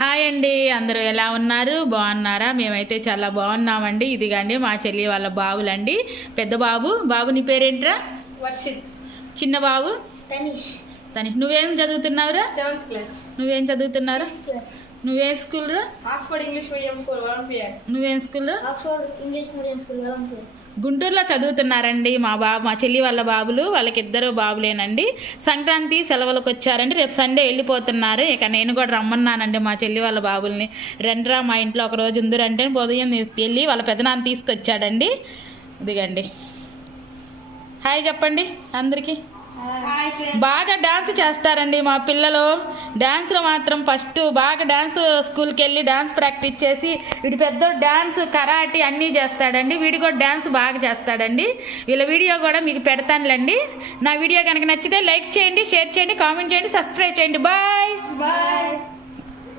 Hi అండి, అందరూ ఎలా ఉన్నారు? బాగున్నారా? మేమైతే చాలా బాగున్నామండి. ఇదిగండి మా చెల్లి వాళ్ళ బాబులండి. పెద్ద బాబు నీ పేరేంట్రా? వర్షిత్. చిన్న బాబు తనీష్. నువ్వేం చదువుతున్నావురా? 7th class. నువ్వేం చదువుతున్నారా? నువ్వేం స్కూల్ రా? Oxford English medium school olympiad. నువ్వేం స్కూల్ రా? Oxford English medium school olympiad. గుంటూరులో చదువుతున్నారండి మా చెల్లి వాళ్ళ బాబులు. వాళ్ళకి ఇద్దరు బాబులేనండి. సంక్రాంతి సెలవులకు వచ్చారండి. రేపు సండే వెళ్ళిపోతున్నారు. ఇక నేను కూడా రమ్మన్నానండి మా చెల్లి వాళ్ళ బాబుల్ని. రండ్రా మా ఇంట్లో ఒక రోజు ఉందిరంటే ఉదయం వెళ్ళి వాళ్ళ పెదనాన్న తీసుకొచ్చాడండి. ఇదిగండి, హాయ్ చెప్పండి అందరికీ. బాగా డాన్స్ చేస్తారండి మా పిల్లలు. డాన్స్లో మాత్రం ఫస్ట్ బాగా డాన్స్ స్కూల్కి వెళ్ళి డాన్స్ ప్రాక్టీస్ చేసి వీడి పెద్ద డాన్స్ కరాటీ అన్నీ చేస్తాడండి. వీడి కూడా డాన్స్ బాగా చేస్తాడండి. వీళ్ళ వీడియో కూడా మీకు పెడతానులేండి. నా వీడియో కనుక నచ్చితే లైక్ చేయండి, షేర్ చేయండి, కామెంట్ చేయండి, సబ్స్క్రైబ్ చేయండి. బాయ్.